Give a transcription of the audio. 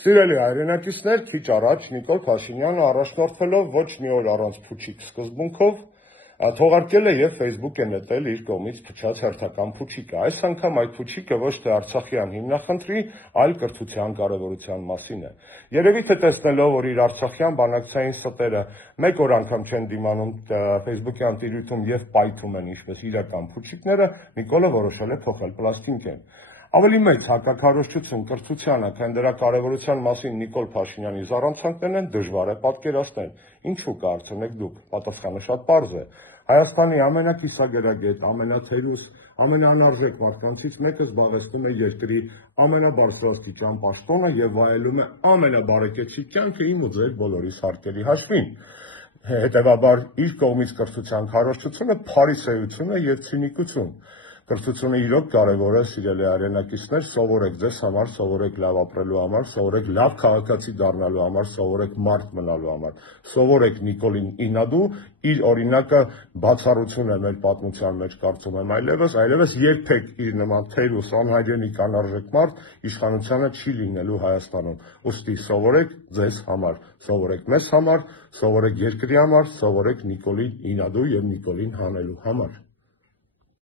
Սիրելի հայրենակիցներ, քիչ առաջ Նիկոլ Փաշինյանը առաջնորդվելով ոչ մի օր առանց փուչիկ սկզբունքով թողարկել է եւ Facebook է նետել իր կողմից փչած հերթական փուչիկը։ Այս անգամ այդ փուչիկը ոչ թե Արցախյան հիմնախնդրի, այլ կրթության կարևորության մասին է։ Երևի թե տեսնելով, որ իր արցախյան բանակցային ստերը մեկ օր անգամ չեն դիմանում Facebook-յան տիրույթում եւ պայթում են ինչպես իրական փուչիկները, Նիկոլը որոշել է փոխել պլաստինկեն։ Ավելի մեծ հակաքարոզչություն կրթությանը, քան դրա կարևորության մասին Նիկոլ Փաշինյանի զառանցանքներն են, դժվար է պատկերացնել։ Ինչու կարծեք դուք։ Պատասխանը շատ պարզ է։ Հայաստանի ամենակիսագերագետ, ամենաթերուս, ամենաանարժեք մարդկանցից մեկը զբաղեցնում է երկրի ամենաբարձրաստիճան պաշտոնը եւ վայելում է ամենաբարեկեցիկ կյանքը իմ ու ձեր բոլորիս հարկերի հաշվին։ Հետևաբար իր կողմից կրթության քարոզչությունը փարիսեություն է եւ ցինիկություն։ Կրթությունը իրոք կարևոր է, սիրելի հայրենակիցներ, սովորեք ձեզ համար, սովորեք լավ ապրելու համար, սովորեք լավ քաղաքացի դառնալու համար, սովորեք մարդ մնալու համար, սովորեք Նիկոլին Ինադու, իր օրինակը բացառություն է մեր պատմության մեջ, կարծում եմ, այլևս երբեք իր նման թերուս, անհայրենիք, անարժեք մարդ իշխանությանը չի լինելու Հայաստանում։ Ուստի սովորեք ձեզ համար, սովորեք մեզ համար, սովորեք երկրի համար, սովորեք Նիկոլին Ինադու եւ Նիկոլին հանելու համար։